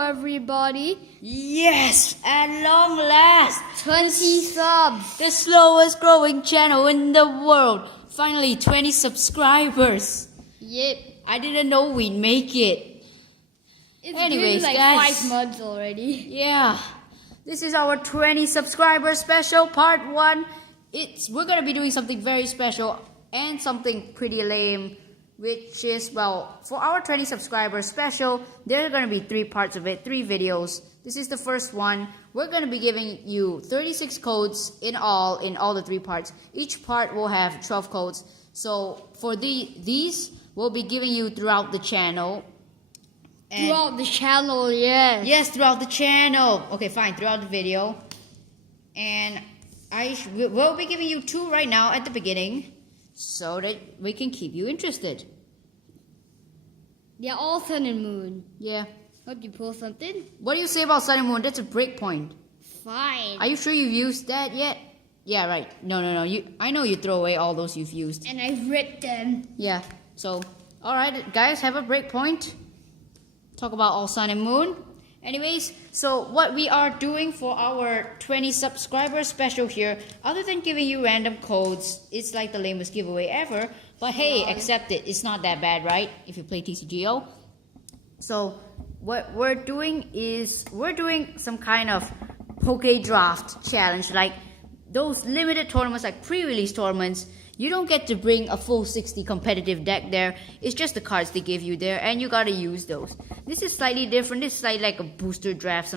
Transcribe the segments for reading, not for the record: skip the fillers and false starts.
everybody. Yes, at long last, 20 subs. the slowest growing channel in the world. Finally, 20 subscribers. Yep. I didn't know we'd make it. It's Anyways, been like guys. 5 months already. Yeah, this is our 20 subscriber special part 1. We're gonna be doing something very special and something pretty lame, which is, well, for our 20 subscribers special, there are gonna be 3 parts of it, 3 videos. This is the first one. We're gonna be giving you 36 codes in all the 3 parts. Each part will have 12 codes. So for these, we'll be giving you throughout the channel. And Throughout the channel, yes. yes, throughout the channel. Okay, fine, throughout the video. And we'll be giving you 2 right now at the beginning, so that we can keep you interested. They're all sun and moon. Yeah. Hope you pull something. What do you say about Sun and Moon? That's a break point. Fine. Are you sure you've used that yet? Yeah, right. No. I know you throw away all those you've used. And I ripped them. Yeah. So, alright, guys, have a break point. Talk about all Sun and Moon. Anyways, so what we are doing for our 20 subscriber special here, other than giving you random codes, it's like the lamest giveaway ever. But hey, accept it. It's not that bad, right? If you play TCGO. So what we're doing is we're doing some kind of Poke Draft challenge, like those limited tournaments, like pre-release tournaments. You don't get to bring a full 60 competitive deck there. It's just the cards they give you there, and you gotta use those. This is slightly different. This is slightly like a booster draft.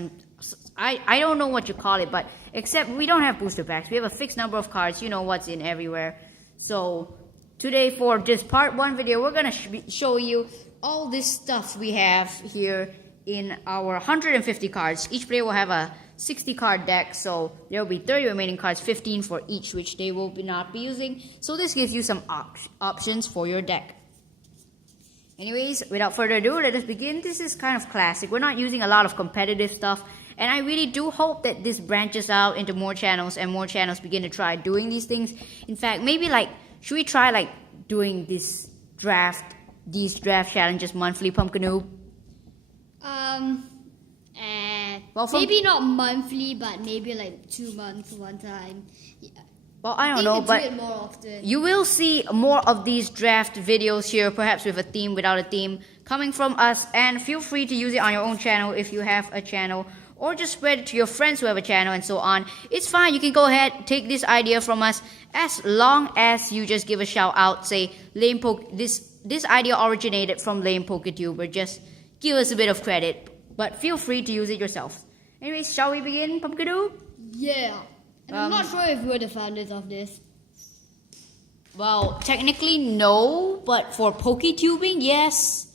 I don't know what you call it, but except we don't have booster packs. We have a fixed number of cards. You know what's in everywhere. So today for this part 1 video, we're gonna show you all this stuff we have here in our 150 cards. Each player will have a 60 card deck, so there will be 30 remaining cards, 15 for each, which they will not be using. So this gives you some options for your deck. Anyways, without further ado, let us begin. This is kind of classic. We're not using a lot of competitive stuff, and I really do hope that this branches out into more channels and more channels begin to try doing these things. In fact, maybe should we try doing these draft challenges monthly, Pumpkinoo? Well, maybe not monthly, but maybe 2 months one time. Yeah. Well, I don't know, but do it more often. You will see more of these draft videos here, perhaps with a theme, without a theme, coming from us. And feel free to use it on your own channel if you have a channel, or just spread it to your friends who have a channel and so on. It's fine. You can go ahead, take this idea from us, as long as you just give a shout out, say Lame Poke. This idea originated from Lame PokeTuber. Just give us a bit of credit. But feel free to use it yourself. Anyways, shall we begin, Pumpkinoo? Yeah. And I'm not sure if we're the founders of this. Well, technically no, but for PokeTubing, yes.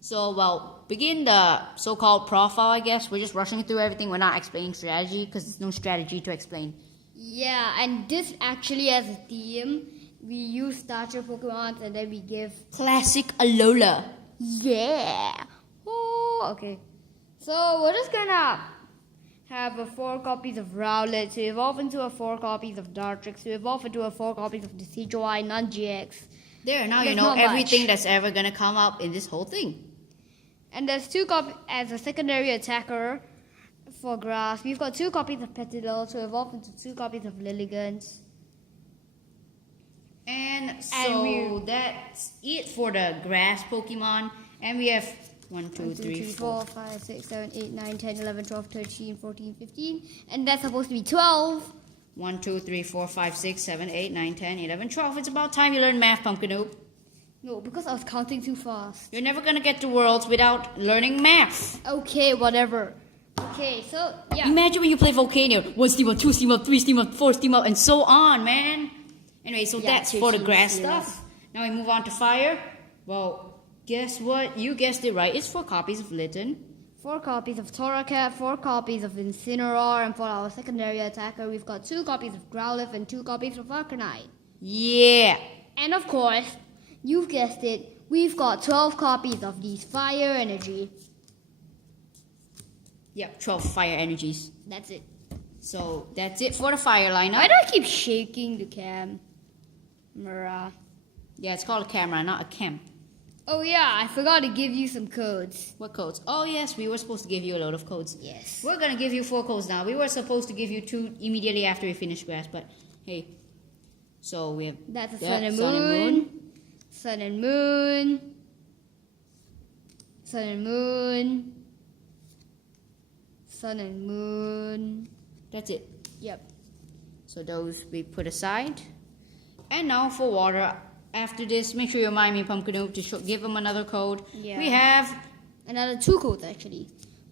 So, well, begin the so-called profile, I guess. We're just rushing through everything. We're not explaining strategy, because there's no strategy to explain. Yeah, and this actually has a theme. We use starter Pokemon, and then we give... Classic Alola. Yeah. Oh, okay. So we're just gonna have 4 copies of Rowlet to evolve into 4 copies of Dartrix to evolve into 4 copies of Decidueye, non-GX. There, now There's you know everything much that's ever gonna come up in this whole thing. And there's 2 copies as a secondary attacker for Grass. We've got 2 copies of Petilil to evolve into 2 copies of Lilligant. And so that's it for the grass Pokemon. And we have 1, 2, 3, 4, 5, 6, 7, 8, 9, 10, 11, 12, 13, 14, 15. And that's supposed to be 12. 1, 2, 3, 4, 5, 6, 7, 8, 9, 10, 11, 12. It's about time you learn math, Pumpkinoo. No, because I was counting too fast. You're never gonna get to Worlds without learning math. Okay, whatever. Okay, so, yeah. Imagine when you play Volcano. 1 steam up, 2 steam up, 3 steam up, 4 steam up, and so on, man. Anyway, so that's for the grass stuff. Now we move on to fire. Well, guess what? You guessed it right. It's 4 copies of Litten. 4 copies of Torracat, 4 copies of Incineroar, and for our secondary attacker, we've got 2 copies of Growlithe and 2 copies of Arcanine. Yeah. And of course, you've guessed it, we've got 12 copies of these Fire Energy. Yep, 12 fire energies. That's it. So that's it for the fire lineup. Why do I keep shaking the camera? Yeah, it's called a camera, not a cam. Oh yeah, I forgot to give you some codes. What codes? Oh yes, we were supposed to give you a load of codes. Yes. We're gonna give you 4 codes now. We were supposed to give you 2 immediately after we finish grass, but hey. So we have That's a that, sun and moon. Sun and moon. Sun and moon. Sun and moon. That's it. Yep. So those we put aside. And now for water. After this, make sure you remind me, Pumpkin, to give them another code. Yeah. We have, Another 2 codes actually.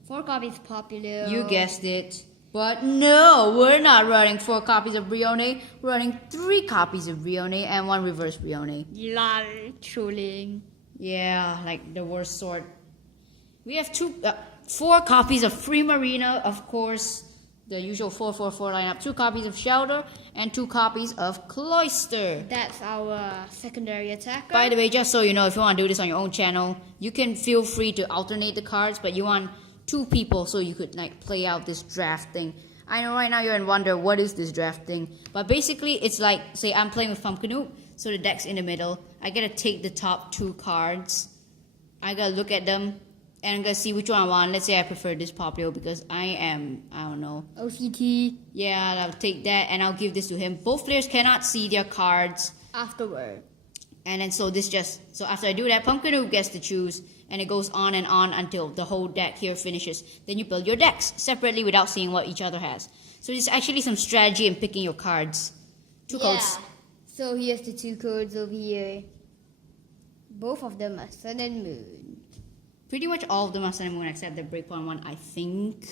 4 copies popular. you guessed it. But no, we're not running 4 copies of Brione. We're running 3 copies of Brione and 1 reverse Brione. Lol, trolling. Yeah, like the worst sort. We have 4 copies of Free Marina, of course. The usual 4-4-4 lineup. 2 copies of Shelter and 2 copies of Cloister. That's our secondary attacker. By the way, just so you know, if you want to do this on your own channel, you can feel free to alternate the cards, but you want 2 people so you could like play out this draft thing. I know right now you're in wonder, what is this draft thing? But basically, it's like, say I'm playing with Pumpkin, so the deck's in the middle. I gotta take the top 2 cards. I gotta look at them, and I'm gonna see which one I want. Let's say I prefer this Popio because I don't know. OCT. Yeah, I'll take that and I'll give this to him. Both players cannot see their cards. Afterward. And then so after I do that, Pumpkin gets to choose, and it goes on and on until the whole deck here finishes. Then you build your decks separately without seeing what each other has. So there's actually some strategy in picking your cards. 2 codes. So here's the 2 codes over here. Both of them are sun and moon. Pretty much all of them are Sun and Moon except the Breakpoint one, I think.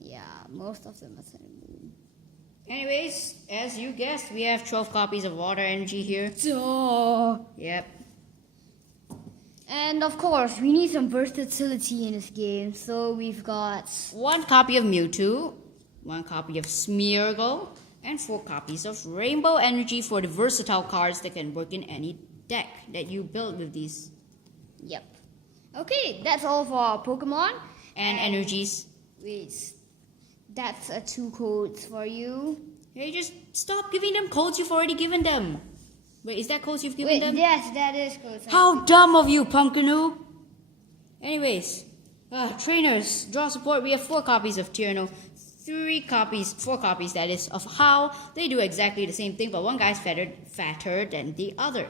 Yeah, most of them are sun and moon. Anyways, as you guessed, we have 12 copies of Water Energy here. So. Yep. And of course, we need some versatility in this game. So we've got 1 copy of Mewtwo, 1 copy of Smeargle, and 4 copies of Rainbow Energy for the versatile cards that can work in any deck that you build with these. Yep. Okay, that's all for our Pokemon. And energies. Wait, that's 2 codes for you. Hey, just stop giving them codes you've already given them. Wait, is that codes you've given them? Yes, that is codes. How dumb of you, Pumpkin. Anyways, trainers, draw support. We have 4 copies of Tierno. 4 copies that is, of How. They do exactly the same thing, but one guy's fatter than the other.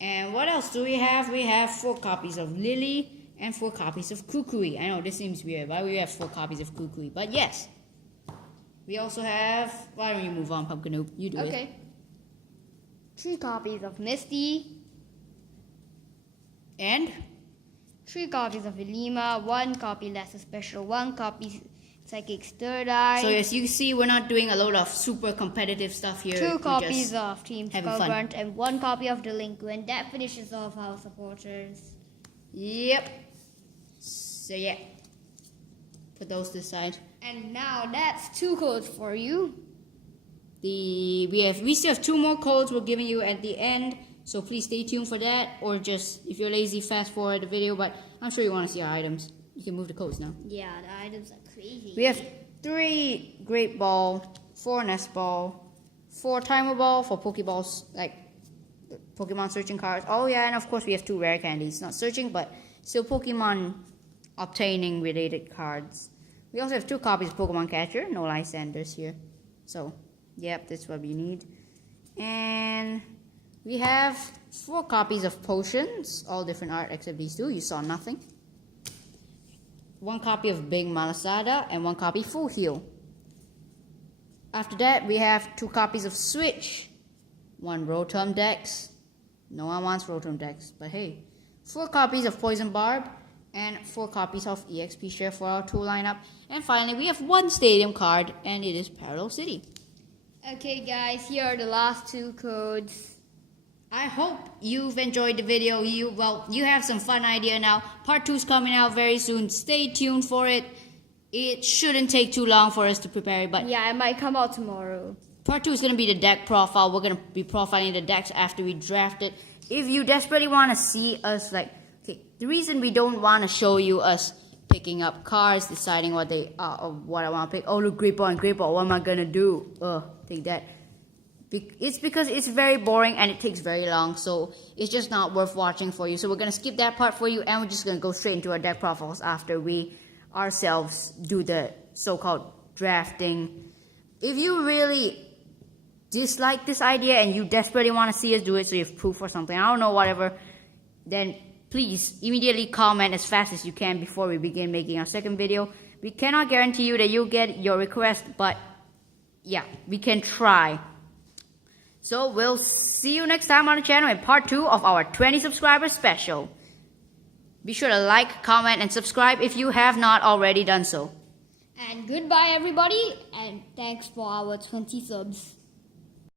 And what else do we have? We have 4 copies of Lily and 4 copies of Kukui. I know this seems weird. Why we have 4 copies of Kukui? But yes. We also have... Why don't you move on, Pumpkin? You do it. Okay. 3 copies of Misty. And? 3 copies of Elima. 1 copy Lesser Special. 1 copy Psychic's Third Eye. So as you see, we're not doing a lot of super competitive stuff here. 2 copies of Team having fun. Skullgrunt and 1 copy of Delinquent. That finishes off our supporters. Yep. So yeah. Put those to the side. And now that's 2 codes for you. We still have 2 more codes we're giving you at the end. So please stay tuned for that. Or just, if you're lazy, fast forward the video. But I'm sure you want to see our items. You can move the codes now. Yeah, the items are crazy. We have 3 Great Ball, 4 Nest Ball, 4 Timer Ball for Pokeballs, like Pokemon searching cards. Oh yeah, and of course we have 2 rare candies. Not searching, but still Pokemon obtaining related cards. We also have 2 copies of Pokemon Catcher. No Lysanders here. So, yep, that's what we need. And we have 4 copies of Potions. All different art except these 2. You saw nothing. 1 copy of Big Malasada and 1 copy Full Heal. After that, we have 2 copies of Switch, 1 Rotom Dex. No one wants Rotom Dex, but hey. 4 copies of Poison Barb and 4 copies of EXP Share for our 2 lineup. And finally, we have 1 Stadium card, and it is Parallel City. Okay, guys, here are the last 2 codes. I hope you've enjoyed the video. You have some fun idea now. Part 2 is coming out very soon. Stay tuned for it. It shouldn't take too long for us to prepare it, but Yeah, it might come out tomorrow. part 2 is going to be the deck profile. We're going to be profiling the decks after we draft it. If you desperately want to see us, the reason we don't want to show you us picking up cards, deciding what what I want to pick. Oh, look, Great Ball, what am I going to do? Take that. It's because it's very boring and it takes very long, so it's just not worth watching for you. So we're gonna skip that part for you, and we're just gonna go straight into our deck profiles after we ourselves do the so-called drafting. If you really dislike this idea and you desperately want to see us do it, so you have proof or something, I don't know, whatever, then please immediately comment as fast as you can before we begin making our second video. We cannot guarantee you that you'll get your request, but yeah, we can try. So we'll see you next time on the channel in part 2 of our 20 subscribers special. Be sure to like, comment, and subscribe if you have not already done so. And goodbye everybody, and thanks for our 20 subs.